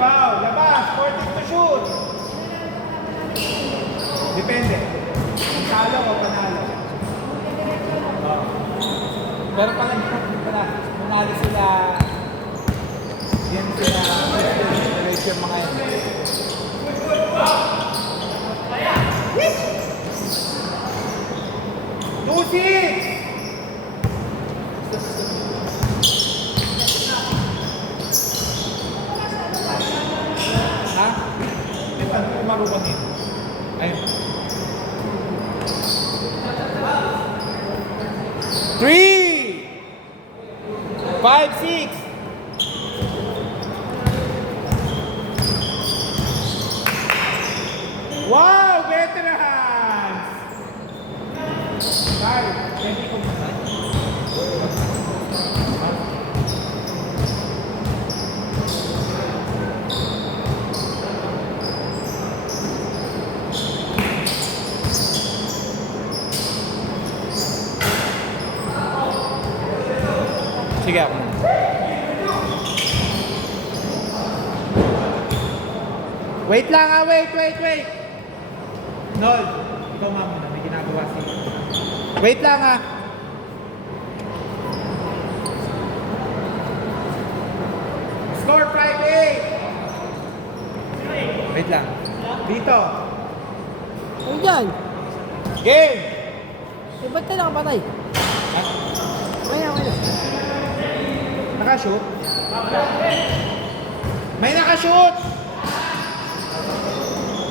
foul. Labas. 14 to shoot. Depende. Kung talo o panalo. Oh. Pero pag panalo sila, yan sila, yung mga yan. 2-6! Ha? Hindi pa, hindi marunong yun. Ayun. 3! 5-6! Wow! Veterans! Sorry, hindi ko sige ako. Wait lang ah, wait. Nol, ikaw nga muna, may ginagawa si... Wait lang ah. Score 5-8. Wait lang. Dito. Ano dyan? Game! Eh, ba't tayo nakapatay? Ha? Okay na. Nakashoot? May nakashoot!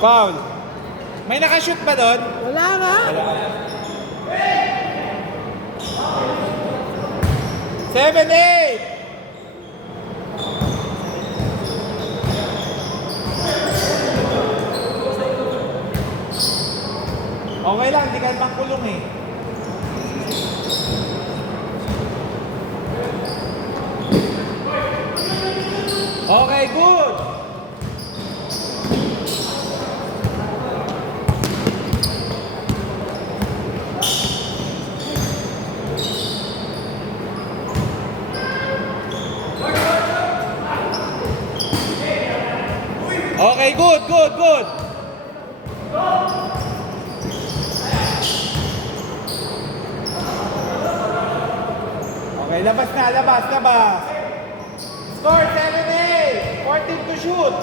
Foul. May nakashoot ba doon? Wala nga. Wala. 7-8! Okay lang, hindi ka bang kulong eh. Okay, good! Okay, good! Okay, labas. Score 7-8. 14 to shoot.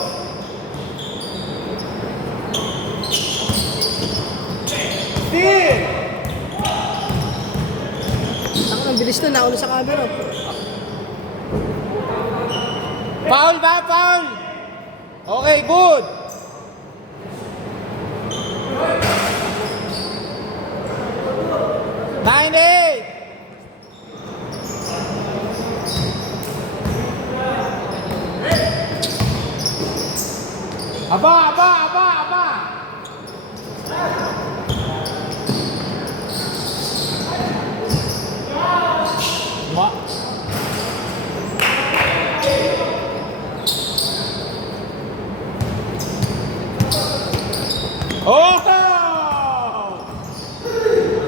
Steal. Ako, ang bilis na. Nauna sa camera. Foul ba? Foul. Okay, good. Nine, 8. Aba! Ma. Oh!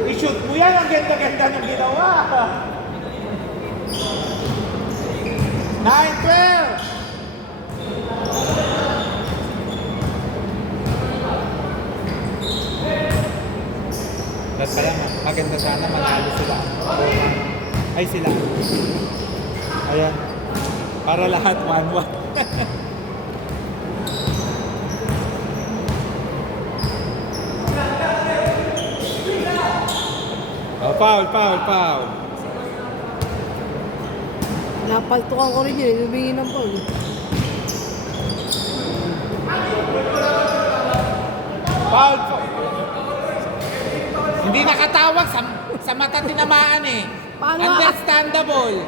I-shoot mo yan, ang ganda-ganda ng ginawa. 9-12. That's pala, maganda sana manalo sila. Ay sila. Ayan. Para lahat 1-1. Oh, foul. Napaltukan ko rin yun. Humingi ng ball. Foul. Hindi nakatawag sa mata tinamaan eh. Paano? Understandable.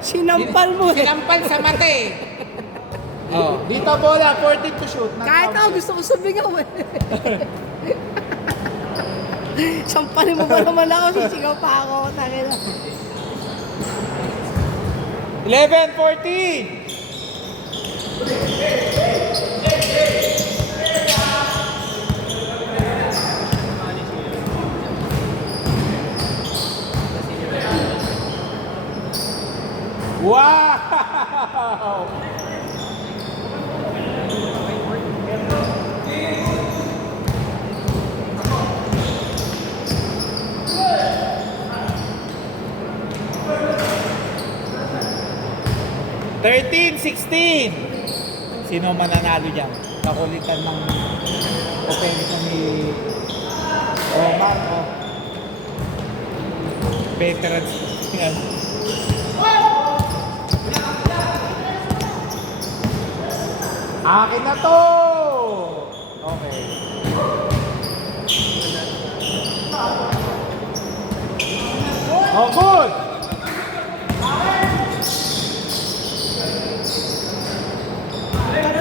Sinampal mo eh. Sinampal sa mata eh. Oh, dito bola, 14 to shoot. Kahit ako gusto ko sumigaw eh. Sampalin mo ba naman ako? Sisigaw pa ako. Tangina. 11-14. Wow! 13-16. Sino mananalo dyan? Kakulitan ng opensa ni Roman o veterans. Yan. Akin na to! Okay. Oh, good!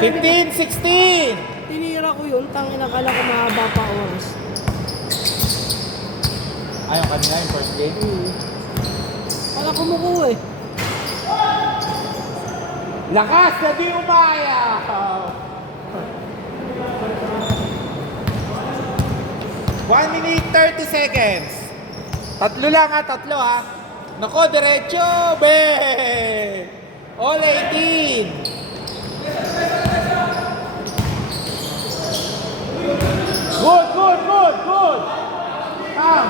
Fifteen, 16! Tinira ko yun, tangin akala ko mahaba pa oras. Ayun kanina yung first game. Wala kumukuha eh. Lakas na di umaya! 1 minute 30 seconds. Tatlo lang ha, tatlo ha. Nako, diretso! Be! All 18! Good, good, good, good! Come!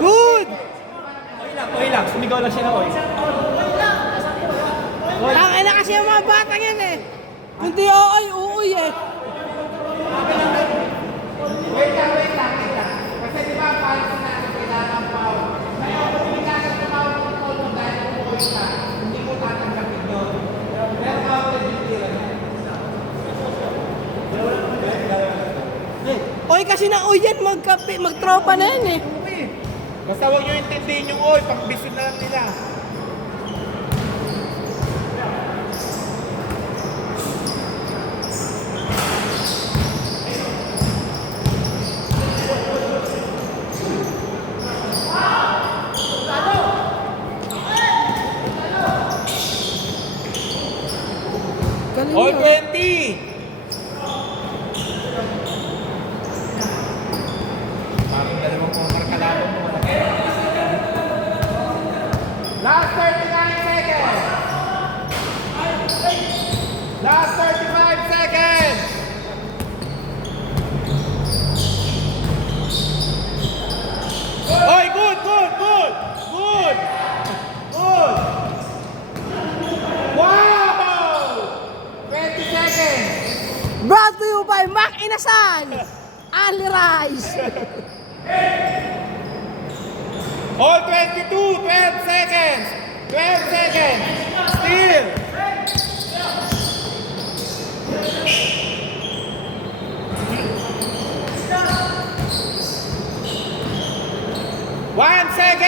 Good! Okay lang. Sumigaw lang siya na oy. Tangin na kasi yung mga batang yan eh. Hindi ooy, uuy eh. Wait lang. Kasi di ba, paano natin kailangan pa? Ngayon, kung hindi ka na tumawag ng tono dahil umuwi ka, hindi mo tatanggapin yun. Pero ka ulit yung tira niya. Oy kasi na oy yan, magtropa na yan eh. Basta huwag nyo intindihin yung oy, pang-bisod na lang nila. Galing All yun. 20! Parang dalawang pumarka lamang mo. Last 39 seconds! Last 35 seconds! Oy, good! Good! Wow! 20 seconds! Brought to you by Mac Inasan! Ali Rice! All 22, 12 seconds! 12 seconds! Still! One second!